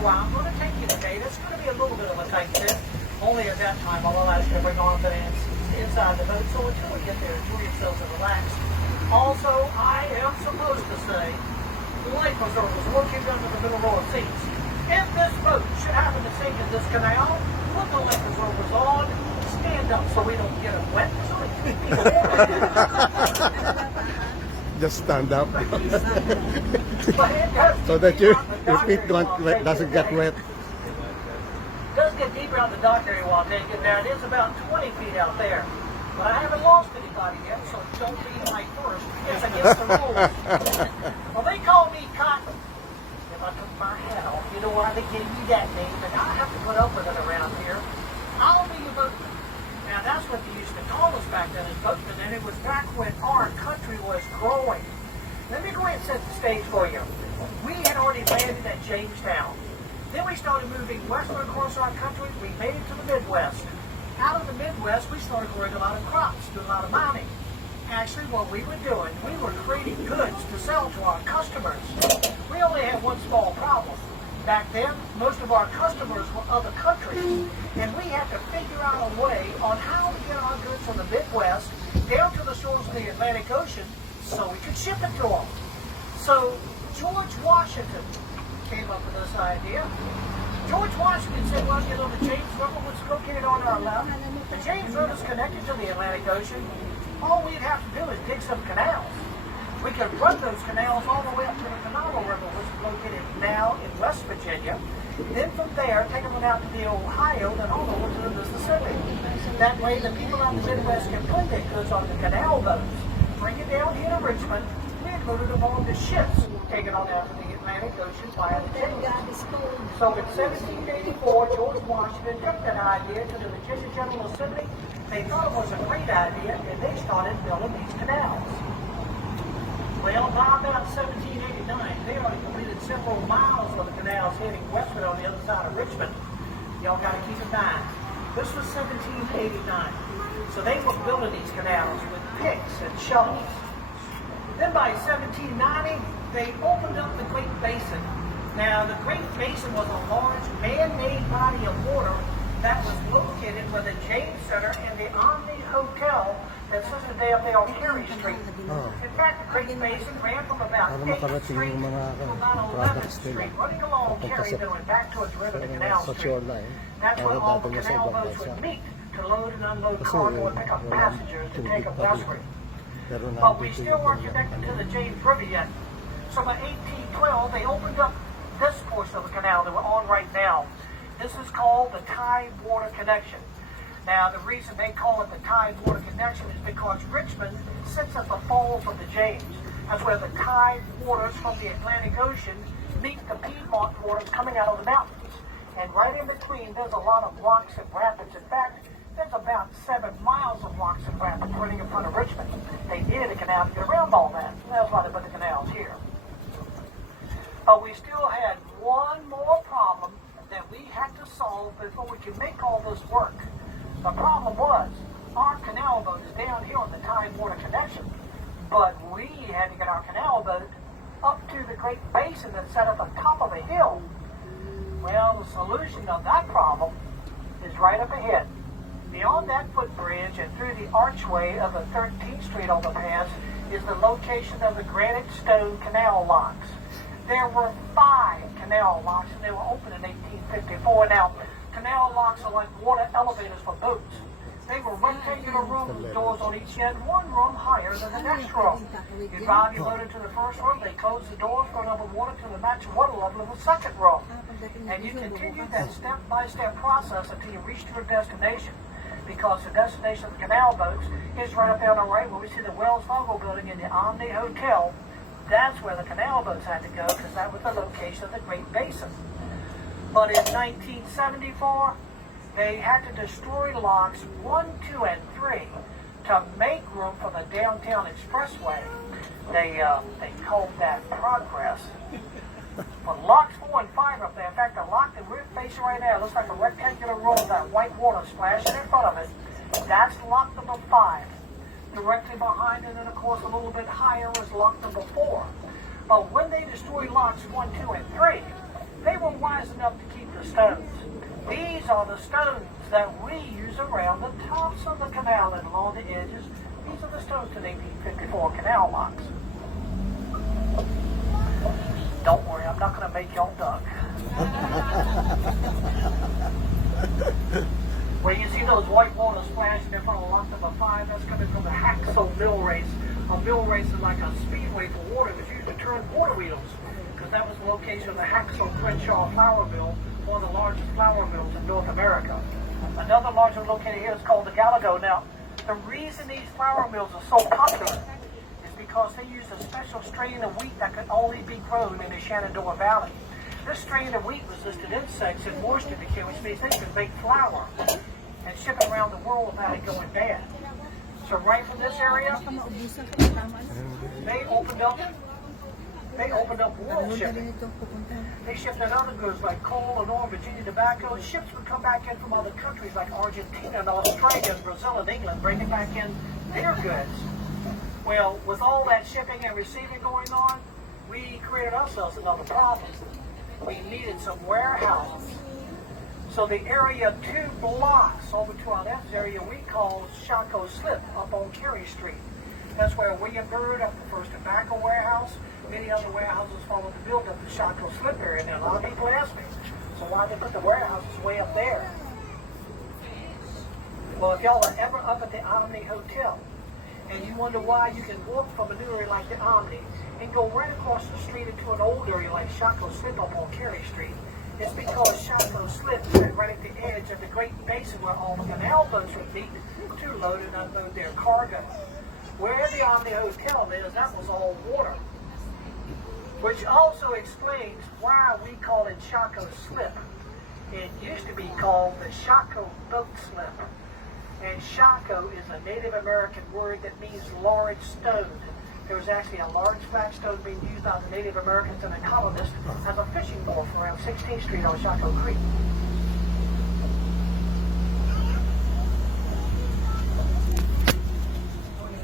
you where I'm going to take you today. That's going to be a little bit of a tight fit. Only at that time, I'll allow you to bring confidence inside the boat. So until we get there, enjoy yourselves and relax. Also, I am supposed to say, life preserver is located under the middle row of seats. If this boat should happen to sink in this canal, put the life preservers on, stand up so we don't get it wet. So we keep people Just stand up. So that your feet doesn't get wet. It does get deeper out the dock area while taking there. It is about 20 feet out there. But I haven't lost anybody yet, so don't be my first. It's against the rules. Well, they call me Cotton. If I took my hat off, you know why they gave me that name, and I have to put up with it around here. I'll be your boatman. Now, that's what they used to call us back then as boatmen, and it was back when our country was growing. Let me go ahead and set the stage for you. We had already landed at Jamestown. Then we started moving westward across our country. We made it to the Midwest. Out of the Midwest, we started growing a lot of crops, doing a lot of mining. Actually, what we were doing, we were creating goods to sell to our customers. We only had one small problem. Back then, most of our customers were other countries, and we had to figure out a way on how to get our goods from the Midwest down to the shores of the Atlantic Ocean so we could ship it to them. So George Washington came up with this idea. George Washington said, well, you know, the James River was located on our left. The James River is connected to the Atlantic Ocean. All we'd have to do is dig some canals. We could run those canals all the way up to the Canal River, which is located now in West Virginia. Then from there, take them out to the Ohio, then all over to the Mississippi. That way, the people out in the Midwest can put their goods on the canal boats, bring it down here to Richmond, then load it on the ships, take it on out to the Atlantic Ocean via the James. So in 1784, George Washington took that idea to the Virginia General Assembly. They thought it was a great idea, and they started building these canals. Well, by about 1789, they already completed several miles of the canals heading westward on the other side of Richmond. Y'all got to keep in mind, this was 1789. So they were building these canals with picks and shovels. Then by 1790, they opened up the Great Basin. Now, the Great Basin was a large man-made body of water that was located where the James Center and the Omni Hotel that sits today up there on Carey Street. In fact, the Great Basin ran from about 8th Street to about 11th Street, running along Carey and back towards River to Canal Street. That's where all the canal boats would meet to load and unload cargo and pick up passengers to take them westward. But we still weren't connected to the James River yet. So by 1812, they opened up this portion of the canal that we're on right now. This is called the Tidewater Connection. Now, the reason they call it the Tidewater Connection is because Richmond sits at the falls of the James. That's where the tide waters from the Atlantic Ocean meet the Piedmont waters coming out of the mountains. And right in between, there's a lot of rocks and rapids. In fact, there's about 7 miles of rocks and rapids running in front of Richmond. They needed a canal to get around all that. And that's why they put the canals here. But we still had one more problem that we had to solve before we could make all this work. The problem was, our canal boat is down here on the Tidewater Connection, but we had to get our canal boat up to the Great Basin that's set up on top of a hill. Well, the solution of that problem is right up ahead. Beyond that footbridge and through the archway of the 13th Street overpass is the location of the granite stone canal locks. There were 5 canal locks, and they were opened in 1854. Now, canal locks are like water elevators for boats. They were rectangular rooms with doors on each end, one room higher than the next room. You drive your boat into the first room, they close the doors, go down the water to the maximum water level of the second room. And you continue that step-by-step process until you reach your destination. Because the destination of the canal boats is right up there on the right where we see the Wells Fargo building and the Omni Hotel. That's where the canal boats had to go because that was the location of the Great Basin. But in 1974, they had to destroy locks 1, 2, and 3 to make room for the downtown expressway. They called that progress. But locks 4 and 5 up there, in fact, the lock that we're facing right now looks like a rectangular roll with that white water splashing in front of it. That's lock number 5. Directly behind it, and of course a little bit higher, is lock number 4. But when they destroy locks 1, 2, and 3, They were wise enough to keep the stones. These are the stones that we use around the tops of the canal and along the edges. These are the stones to the 1854 canal locks. Don't worry, I'm not going to make y'all duck. Where you see those white water splashing in front of lock number 5, that's coming from the Haxel mill race. A mill race is like a speedway for water. It was used to turn water wheels, because that was the location of the Haxel Crenshaw flour mill, one of the largest flour mills in North America. Another larger located here is called the Gallagher. Now, the reason these flour mills are so popular is because they use a special strain of wheat that could only be grown in the Shenandoah Valley. This strain of wheat resisted insects and moisture decay, which means they could make flour and ship it around the world without it going bad. So right from this area, they opened up world shipping. They shipped in other goods like coal and oil, Virginia tobacco. Ships would come back in from other countries like Argentina and Australia and Brazil and England, bringing back in their goods. Well, with all that shipping and receiving going on, we created ourselves another problem. We needed some warehouses. So the area 2 blocks over to our left is area we call Shaco Slip up on Carey Street. That's where William Byrd up the first tobacco warehouse. Many other warehouses followed the build up the Shaco Slip area. Now a lot of people ask me, so why they put the warehouses way up there? Well, if y'all are ever up at the Omni Hotel and you wonder why you can walk from a new area like the Omni and go right across the street into an old area like Shaco Slip up on Carey Street, it's because Shaco Slip is right at the edge of the Great Basin where all the canal boats would meet to load and unload their cargo. Where the Omni Hotel is, that was all water. Which also explains why we call it Shaco Slip. It used to be called the Shaco Boat Slip. And Shaco is a Native American word that means large stone. There was actually a large flat stone being used by the Native Americans and the colonists as a fishing wharf around 16th Street on Shaco Creek.